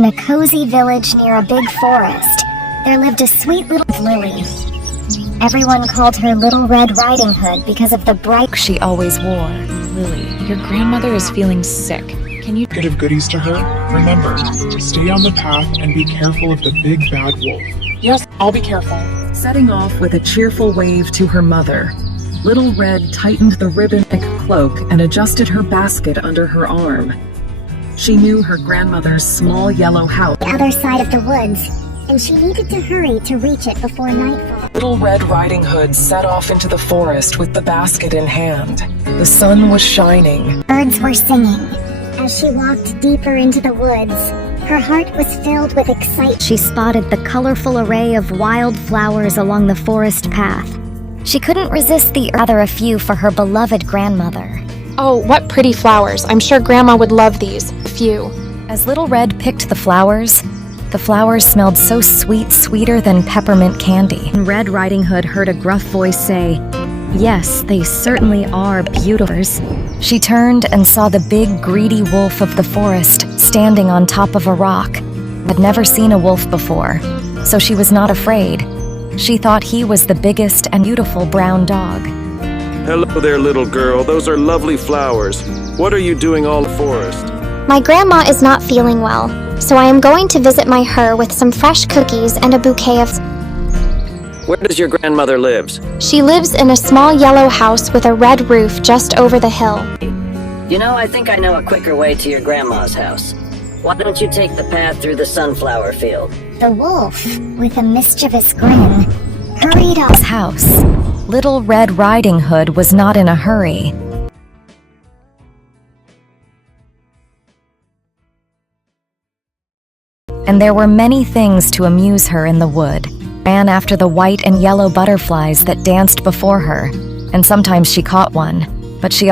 In a cozy village near a big forest, there lived a sweet little Lily. Everyone called her Little Red Riding Hood because of the bright she always wore. Lily, your grandmother is feeling sick. Can you Give goodies to her? Remember, stay on the path and be careful of the big bad wolf. Yes, I'll be careful. Setting off with a cheerful wave to her mother, Little Red tightened the ribbon-like cloak and adjusted her basket under her arm. She knew her grandmother's small yellow house the other side of the woods, and she needed to hurry to reach it before nightfall. Little Red Riding Hood set off into the forest with the basket in hand. The sun was shining. Birds were singing. As she walked deeper into the woods, her heart was filled with excitement. She spotted the colorful array of wild flowers along the forest path. She couldn't resist the rather a few for her beloved grandmother. Oh, what pretty flowers. I'm sure Grandma would love these. Few. As Little Red picked the flowers smelled so sweet, sweeter than peppermint candy. Red Riding Hood heard a gruff voice say, "Yes, they certainly are beautiful." She turned and saw the big, greedy wolf of the forest standing on top of a rock. Had never seen a wolf before, so she was not afraid. She thought he was the biggest and beautiful brown dog. Hello there, little girl. Those are lovely flowers. What are you doing all in the forest? My grandma is not feeling well, so I am going to visit her with some fresh cookies and a bouquet of... Where does your grandmother live? She lives in a small yellow house with a red roof just over the hill. You know, I think I know a quicker way to your grandma's house. Why don't you take the path through the sunflower field? The wolf, with a mischievous grin, hurried off. His house. Little Red Riding Hood was not in a hurry. And there were many things to amuse her in the wood. Ran after the white and yellow butterflies that danced before her, and sometimes she caught one, but she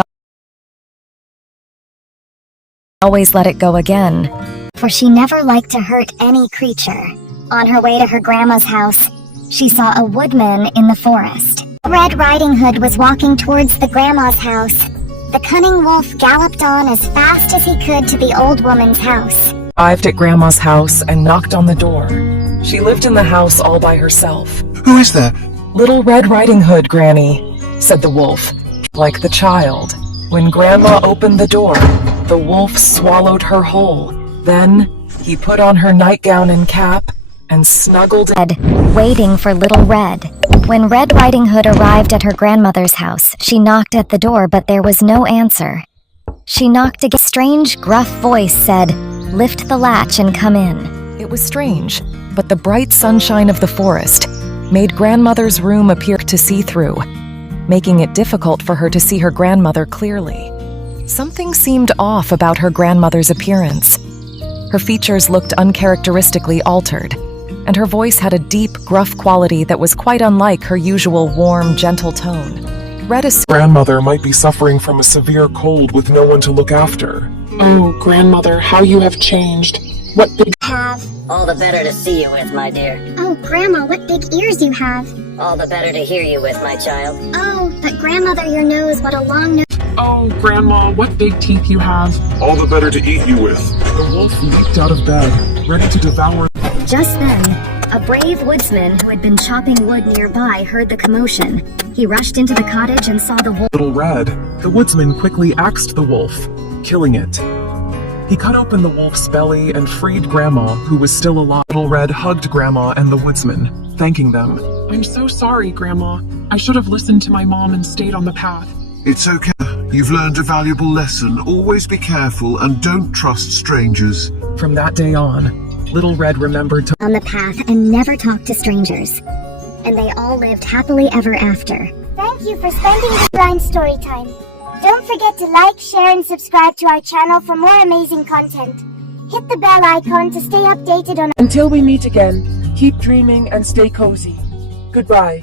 always let it go again. For she never liked to hurt any creature. On her way to her grandma's house, she saw a woodman in the forest. Red Riding Hood was walking towards the grandma's house. The cunning wolf galloped on as fast as he could to the old woman's house. Arrived at Grandma's house and knocked on the door. She lived in the house all by herself. Who is there? Little Red Riding Hood, Granny, said the wolf, like the child. When Grandma opened the door, the wolf swallowed her whole. Then he put on her nightgown and cap and snuggled in. Waiting for Little Red. When Red Riding Hood arrived at her grandmother's house, she knocked at the door, but there was no answer. She knocked again. A strange, gruff voice said, "Lift the latch and come in." It was strange, but the bright sunshine of the forest made Grandmother's room appear to see through, making it difficult for her to see her grandmother clearly. Something seemed off about her grandmother's appearance. Her features looked uncharacteristically altered, and her voice had a deep, gruff quality that was quite unlike her usual warm, gentle tone. Grandmother might be suffering from a severe cold with no one to look after. Oh, grandmother, how you have changed. What big... Have. All the better to see you with, my dear. Oh, Grandma, what big ears you have. All the better to hear you with, my child. Oh, but Grandmother, your nose, what a long nose. Oh, Grandma, what big teeth you have. All the better to eat you with. The wolf leaped out of bed, ready to devour. Just then, a brave woodsman who had been chopping wood nearby heard the commotion. He rushed into the cottage and saw the wolf. Little Red, the woodsman quickly axed the wolf, killing it. He cut open the wolf's belly and freed Grandma, who was still alive. Little Red hugged Grandma and the woodsman, thanking them. I'm so sorry, Grandma. I should have listened to my mom and stayed on the path. It's okay. You've learned a valuable lesson. Always be careful and don't trust strangers. From that day on, Little Red remembered to on the path and never talked to strangers. And they all lived happily ever after. Thank you for spending the Grind story time. Don't forget to like, share, and subscribe to our channel for more amazing content. Hit the bell icon to stay updated on. Until we meet again, keep dreaming and stay cozy. Goodbye.